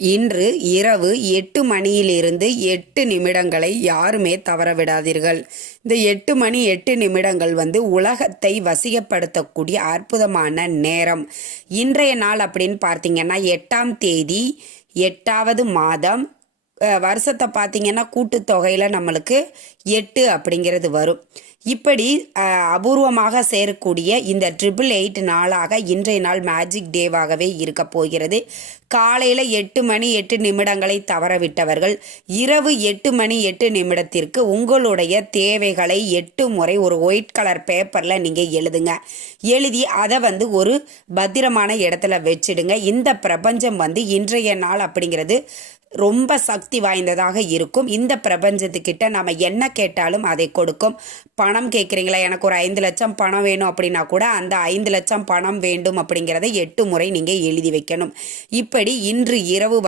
இன்று இரவு 8 மணியிலிருந்து 8 நிமிடங்களை யாருமே தவற விடாதீர்கள். இந்த 8 மணி 8 நிமிடங்கள் உலகத்தை வசியப்படுத்தக்கூடிய அற்புதமான நேரம். இன்றைய நாள் அப்படின்னு பார்த்தீங்கன்னா 8ஆம் தேதி 8வது மாதம். வருஷத்தை பார்த்தீங்கன்னா கூட்டுத்தொகையில் நம்மளுக்கு 8 அப்படிங்கிறது வரும். இப்படி அபூர்வமாக சேரக்கூடிய இந்த 888 நாளாக இன்றைய நாள் மேஜிக் டேவாகவே இருக்க போகிறது. காலையில் 8 மணி 8 நிமிடங்களை தவறவிட்டவர்கள் இரவு 8 மணி 8 நிமிடத்திற்கு உங்களுடைய தேவைகளை 8 முறை ஒரு ஒயிட் கலர் பேப்பரில் நீங்கள் எழுதுங்க. எழுதி அதை ஒரு பத்திரமான இடத்துல வச்சிடுங்க. இந்த பிரபஞ்சம் இன்றைய நாள் அப்படிங்கிறது ரொம்ப சக்தி வாய்ந்ததாக இருக்கும். இந்த பிரபஞ்சத்துக்கிட்ட நம்ம என்ன கேட்டாலும் அதை கொடுக்கும். பணம் கேட்குறீங்களா, எனக்கு ஒரு 5 லட்சம் பணம் வேணும் அப்படின்னா கூட அந்த 5 லட்சம் பணம் வேண்டும் அப்படிங்கிறத 8 முறை நீங்கள் எழுதி வைக்கணும். இப்படி இன்று இரவு